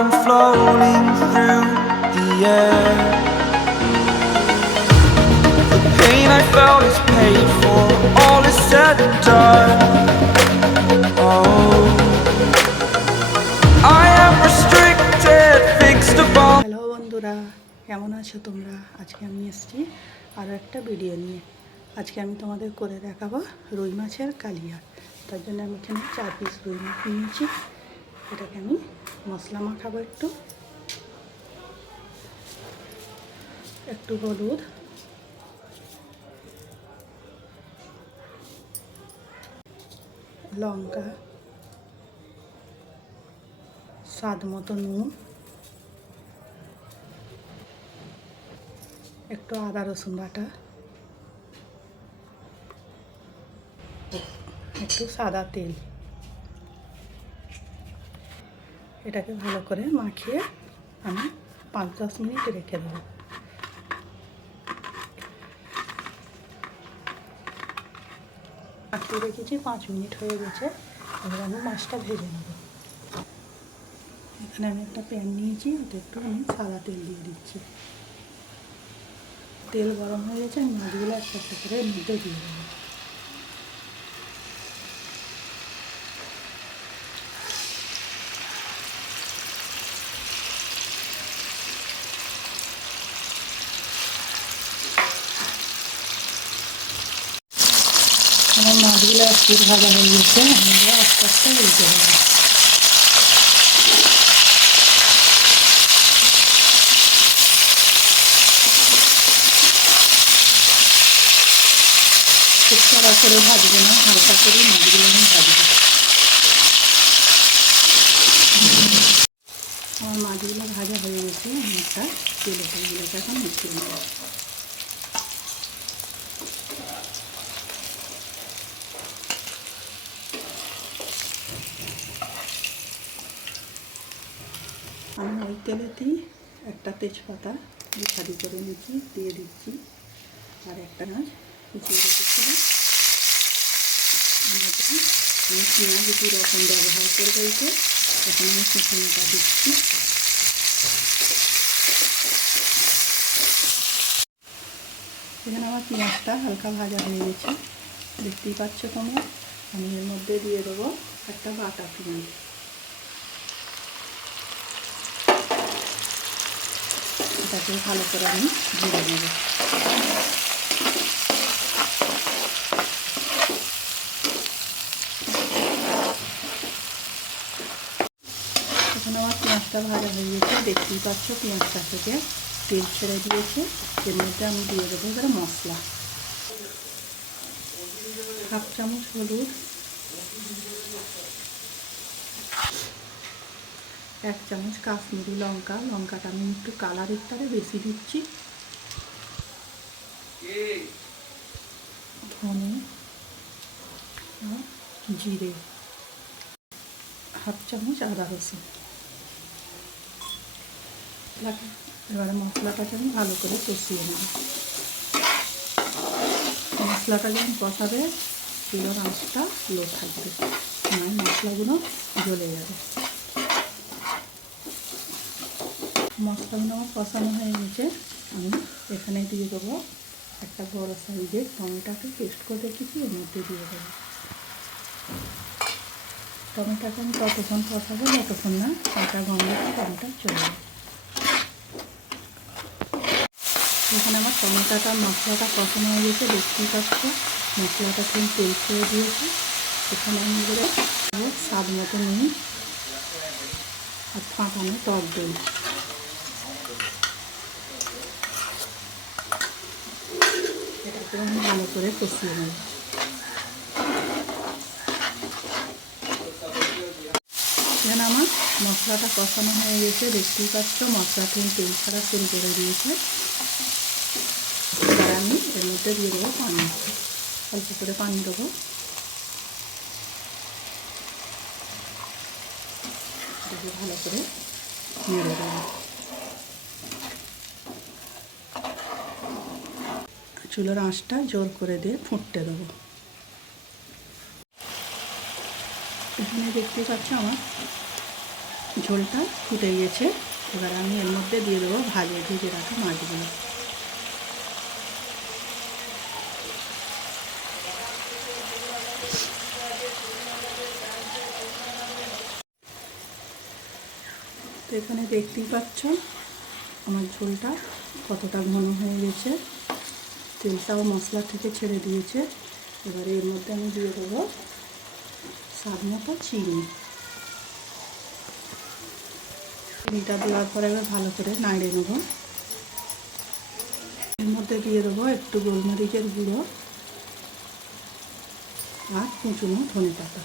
I'm floating through the air. The pain I felt is paid for, all is said and done. Oh, I am restricted, fixed upon. Hello বন্ধুরা, কেমন আছো তোমরা? আজকে আমি এসেছি আরও একটা ভিডিও নিয়ে। আজকে আমি তোমাদের করে দেখাবো রুই মাছের কালিয়া। তার জন্য আমি এখানে 4 পিস রুই মাছ নিয়েছি। এটাকে আমি মশলা মাখাবো, একটু হলুদ, লঙ্কা, স্বাদ মতো নুন, একটু আদা রসুন বাটা, একটু সাদা তেল। এটাকে ভালো করে মাখিয়ে আমি 5-10 মিনিট রেখে দেবো। মাখিয়ে রেখেছি, 5 মিনিট হয়ে গেছে। এবার আমি মাছটা ভেজে নেব। এখানে আমি একটা প্যান নিয়েছি, ওতে একটু আমি সাদা তেল দিয়ে দিচ্ছি। তেল গরম হয়ে গেছে, আমি মাছগুলো একটা একটা করে এর মধ্যে দিয়ে দেবো। আমার মাছগুলো একটু ভাজা হয়ে গেছে, আমরা আস্তে আস্তে উল্টে দেবো। খুব কড়া করে ভাজবো না, হালকা করে মাছগুলো আমি ভাজবো। আমার মাছগুলো ভাজা হয়ে গেছে, আমি একটা তেলগুলোকে এখন মিশিয়ে নেব। আমি ওই তেলেতেই একটা তেজপাতা ছাড়ি করে নিচ্ছি, দিয়ে দিচ্ছি। আর একটা মাছ কুচিয়ে রেখেছিলাম। আমি পেঁয়াজ 2 রকম ব্যবহার করবো। এখন আমি কুচিটা দিচ্ছি। এখানে আমার পেঁয়াজটা হালকা ভাজা হয়ে গেছে, দেখতেই পাচ্ছ তোমরা। আমি এর মধ্যে দিয়ে দেবো একটা বাটা পেঁয়াজ। এটাকে ভালো করে আমি ভেজে নেব। এখন আমার পেঁয়াজটা ভাজা হয়ে গেছে, দেখতেই পাচ্ছ পেঁয়াজটা থেকে তেল ছেড়ে দিয়েছে। এর মধ্যে আমি দিয়ে দেবো এবার মশলা। 1/2 চামচ হলুদ, 1 চামচ কাশ্মীরি লঙ্কা। লঙ্কাটা আমি একটু কালারের তারে বেশি দিচ্ছি। ধনে আর জিরে, 1/2 চামচ আদা রসুন। এবারে মশলাটাকে আমি ভালো করে কষিয়ে নেব। মশলাটা যখন কষাবে চুলোর আঁচটা লো থাকবে, নয় মশলাগুলো জ্বলে যাবে। মশলাগুলো আমার কষানো হয়ে গেছে। আমি এখানে দিয়ে দেবো একটা বড় সাইজের টমেটোকে পেস্ট করে রেখেছি, এর মধ্যে দিয়ে দেবো। টমেটোকে আমি ততক্ষণ কষাবো যতক্ষণ না কাঁচা গন্ধটা টমেটো চলে যাবে। এখানে আমার টমেটোটা মশলাটা কষানো হয়ে গেছে, দেখতেই পাচ্ছ মশলাটা থেকে তেল ছেড়ে দিয়েছে। এখানে আমি দেবো স্বাদ মতো নুন আর ফাটানো টক দই। এটাকে আমি ভালো করে কষিয়ে নেব। এখানে আমার মশলাটা কষানো হয়ে গেছে, দেখতেই পাচ্ছ মশলা থেকে তেল ছাড়া শুরু করে দিয়েছে। এবার আমি এর মধ্যে দিয়ে দেবো পানি, অল্প করে পানি দেবো। ভালো করে নেড়ে দেবো। চুলোর আঁচটা জোর করে দিয়ে ফুটতে দেবো। এখানে দেখতেই পাচ্ছ আমার ঝোলটা ফুটে গিয়েছে। এবার আমি এর মধ্যে দিয়ে দেবো ভেজে রাখা মাছগুলো। তো এখানে দেখতেই পাচ্ছ আমার ঝোলটা কতটা ঘন হয়ে গেছে, তেলটাও মশলা থেকে ছেড়ে দিয়েছে। এবারে এর মধ্যে আমি দিয়ে দেবো স্বাদ মতো চিনিটা দেওয়ার পরে এবার ভালো করে নাড়িয়ে নেবো। এর মধ্যে দিয়ে দেবো একটু গোলমরিচের গুঁড়ো আর কুচনো ধনে পাতা।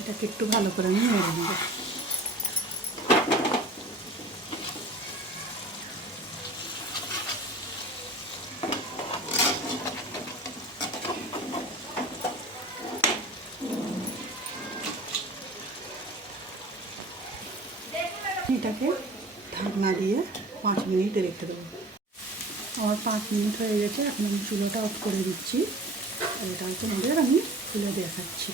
এটাকে একটু ভালো করে আমি নেড়ে নেব। এটাকে ঢাকনা দিয়ে 5 মিনিট রেখে দেবো। আমার 5 মিনিট হয়ে গেছে, এখন আমি চুলোটা অফ করে দিচ্ছি। এটা তোমাদের আমি তুলে দেখাচ্ছি।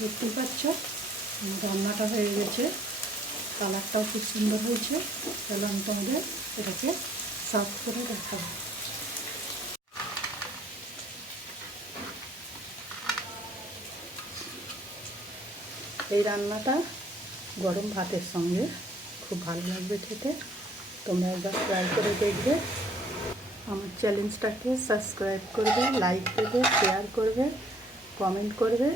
দেখতেই পাচ্ছ আমার রান্নাটা হয়ে গেছে, কালারটাও খুব সুন্দর হয়েছে। তাহলে আমি তোমাদের এটাকে সার্ভ করে দেখাবো। এই রান্নাটা গরম ভাতের সঙ্গে খুব ভালো লাগবে খেতে। তোমরা একবার ট্রাই করে দেখবে। আমার চ্যানেলটাকে সাবস্ক্রাইব করবে, লাইক দেবে, শেয়ার করবে, কমেন্ট করবে।